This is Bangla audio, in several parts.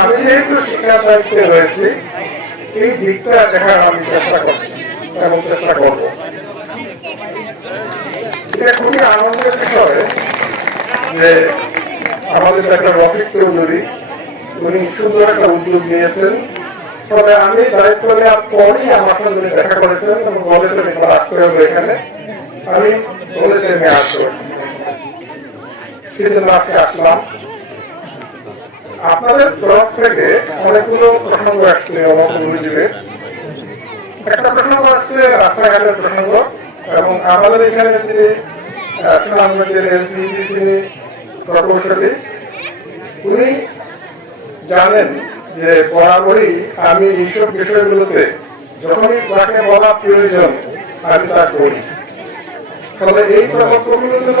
আমি যেহেতু শিক্ষার দায়িত্বে রয়েছি, এই দিকটা দেখার আমি চেষ্টা করছি এবং চেষ্টা করব। এটা খুবই আনন্দের বিষয় যে আমাদের একটা রফিক চৌধুরী, উনি সুন্দর একটা উদ্যোগ নিয়েছেন। ফলে আমি দায়িত্ব নেওয়ার পরই আমার সঙ্গে দেখা করেছেন এবং বলেছেন এবার আসতে হবে এখানে। আমি বলেছি আমি আসব। সেজন্য আজকে আসলাম। আপনাদের তরফ থেকে অনেকগুলো প্রসঙ্গ আসছে একটা প্রসঙ্গ আসছে, রাস্তাঘাটের প্রসঙ্গ। এবং আমাদের এখানে তিনি উনি জানেন যে বরাবরই আমি এইসব বিষয়গুলোতে যখনই যাকে বলা প্রয়োজন, আমি তা করি। ফলে এই প্রকল্পগুলো যেন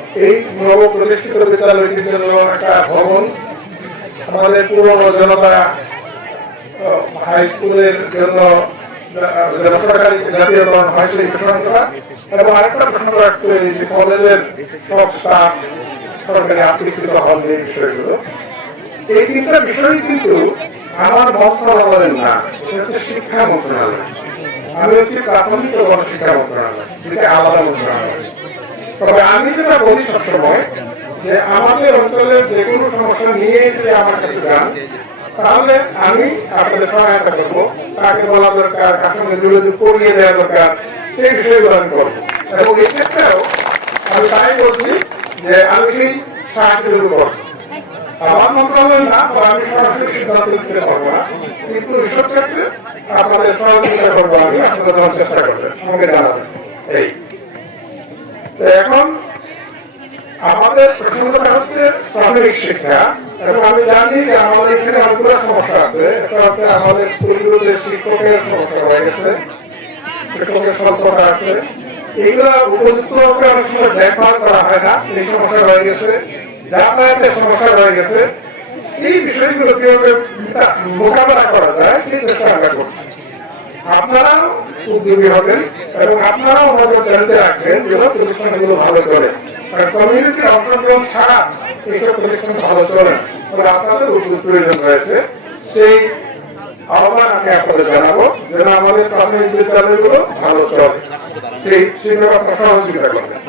এই নব প্রতিষ্ঠিত বিদ্যালয়টির জন্য একটা ভবন। আমাদের পুরনো জনতা হাই স্কুলের জন্য এবং আরেকটা যে কলেজের এই কিন্তু আমার না শিক্ষা মন্ত্রণালয়। আমি প্রাথমিক মন্ত্রণালয় আলাদা মন্ত্রণালয়। তবে আমি যেটা বলি সবসময়, যে আমাদের অঞ্চলের যে কোনো সমস্যা নিয়ে যদি আমার কাছে যান, তাহলে আমি আপনাদের সহায়তা করব। তাকে বলা দরকার কাকে বিরোধী করিয়ে দেওয়া দরকার, সেই বিষয়গুলো আমি করব। এবং এই ক্ষেত্রেও আমি তাই বলছি যে আমি সেই সাহায্যগুলো করব আমার মন্ত্রণালয় না, বা আমি সরাসরি সিদ্ধান্ত নিতে পারব না, কিন্তু এসব ক্ষেত্রে আপনাদের সহযোগিতা করব আমি আপনাদের চেষ্টা করবেন। আমাকে জানাবেন। এই। এখন আমাদের প্রসঙ্গটা হচ্ছে প্রাথমিক শিক্ষা। এবং আমি জানি যে আমাদের এখানে অনেকগুলো সমস্যা আছে। একটা হচ্ছে আমাদের স্কুলগুলোতে শিক্ষকের সমস্যা গেছে, শিক্ষকের স্বল্পতা আছে। এইগুলো উপযুক্তভাবে অনেক সময় দেখভাল করা হয় না, এই সমস্যা রয়ে গেছে, যাতায়াতের সমস্যা রয়ে গেছে। এই বিষয়গুলো কীভাবে মোকাবেলা করা যায়, সেই চেষ্টা আমরা করছি। আপনারাও উদ্যোগী হবেন এবং আপনারাও নজর জানতে রাখবেন যেন প্রতিষ্ঠানগুলো ভালো চলে। কমিউনিটির অংশগ্রহণ ছাড়া প্রতিষ্ঠান ভালো চলে আপনাদের উদ্যোগ প্রয়োজন রয়েছে। সেই আহ্বান আমি আপনাদের জানাব যেন আমাদের প্রাথমিক বিদ্যালয়গুলো ভালো চলে। সেই সেই ব্যাপারটা সহযোগিতা করবেন।